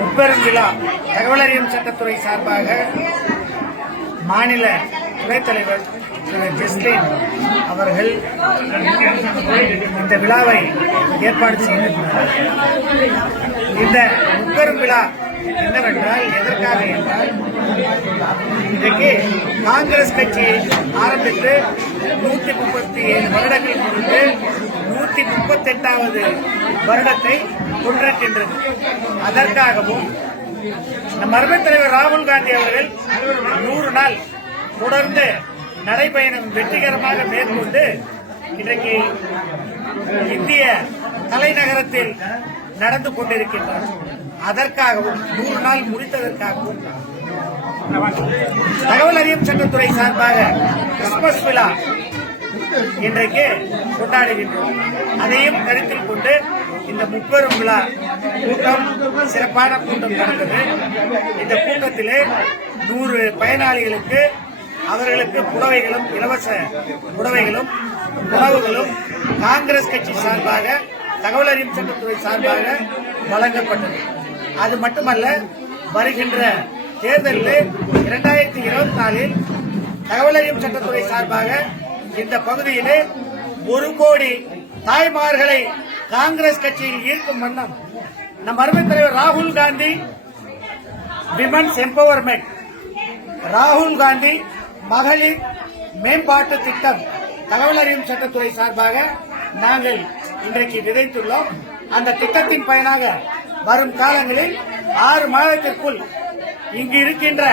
முப்பெரும் விழா தகவல் அறியும் சட்டத்துறை சார்பாக மாநில துணைத் தலைவர் திரு ஜஸ்டின் அவர்கள் இந்த விழாவை ஏற்பாடு செய்திருக்கிறார். இந்த முப்பெரும் விழா என்னவென்றால் எதற்காக என்றால், இன்றைக்கு காங்கிரஸ் கட்சி ஆரம்பித்து 137 வருடங்கள் முடிந்து 138வது வருடத்தை கொண்டிருக்கின்றது. அதற்காகவும் நம் அருமை தலைவர் ராகுல் காந்தி அவர்கள் 100 நாள் தொடர்ந்து நடைபயணம் வெற்றிகரமாக மேற்கொண்டு இன்றைக்கு இந்திய தலைநகரத்தில் நடந்து கொண்டிருக்கின்றார். அதற்காகவும் 100 நாள் முடித்ததற்காகவும் தகவல் அறியும் சட்டத்துறை சார்பாக கிறிஸ்துமஸ் விழா இன்றைக்கு கொண்டாடுகின்றோம். அதையும் கருத்தில் கொண்டு இந்த முப்பெரும் விழா கூட்டம் சிறப்பான கூட்டம் நடந்தது. இந்த கூட்டத்திலே 100 பயனாளிகளுக்கு அவர்களுக்கு புடவைகளும், இலவச புடவைகளும், உணவுகளும் காங்கிரஸ் கட்சி சார்பாக தகவல் அறியும் சட்டத்துறை சார்பாக வழங்கப்பட்டது. அது மட்டுமல்ல, வருகின்ற தேர்தலில் 2024 தகவல் அறியும் சட்டத்துறை சார்பாக இந்த பகுதியிலே 1 கோடி தாய்மார்களை காங்கிரஸ் கட்சியில் ஈர்க்கும் வண்ணம் நம் அருமை தலைவர் ராகுல் காந்தி விமன்ஸ் எம்பவர்மெண்ட், ராகுல் காந்தி மகளிர் மேம்பாட்டு திட்டம் தகவல் அறியும் சட்டத்துறை சார்பாக நாங்கள் இன்றைக்கு விதைத்துள்ளோம். அந்த திட்டத்தின் பயனாக வரும் காலங்களில் 6 மாதத்திற்குள் இங்கு இருக்கின்ற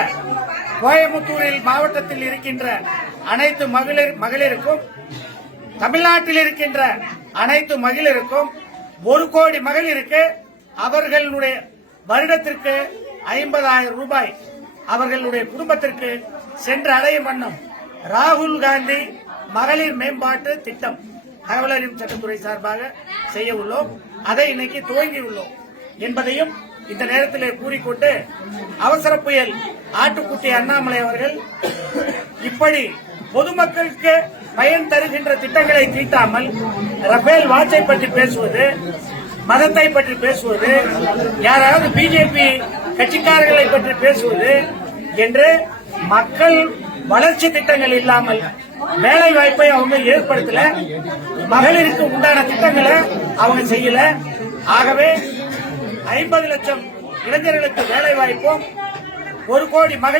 கோயம்புத்தூரில் மாவட்டத்தில் இருக்கின்ற அனைத்து மகளிருக்கும், தமிழ்நாட்டில் இருக்கின்ற அனைத்து மகளிருக்கும் 1 கோடி மகளிருக்கு அவர்களுடைய வருடத்திற்கு 50,000 ரூபாய் அவர்களுடைய குடும்பத்திற்கு சென்று அடையும் வண்ணம் ராகுல் காந்தி மகளிர் மேம்பாட்டு திட்டம் தகவல் அறியும் சட்டத்துறை சார்பாக செய்ய உள்ளோம். அதை இன்னைக்கு துவங்கியுள்ளோம் என்பதையும் இந்த நேரத்தில் கூறிக்கொண்டு, அவசர புயல் ஆட்டுக்குட்டி அண்ணாமலை அவர்கள் இப்படி பொதுமக்களுக்கு பயன் தருகின்ற திட்டங்களை தீட்டாமல் ரஃபேல் வாட்சை பற்றி பேசுவது, மதத்தை பற்றி பேசுவது, யாராவது பிஜேபி கட்சிக்காரர்களை பற்றி பேசுவது என்று மக்கள் வளர்ச்சி திட்டங்கள் இல்லாமல் வேலை வாய்ப்பை அவங்க ஏற்படுத்தல, மகளிருக்கு உண்டான திட்டங்களை அவங்க செய்யல. ஆகவே 50 லட்சம் இளைஞர்களுக்கு வேலை வாய்ப்பும் 1 கோடி மகளிர்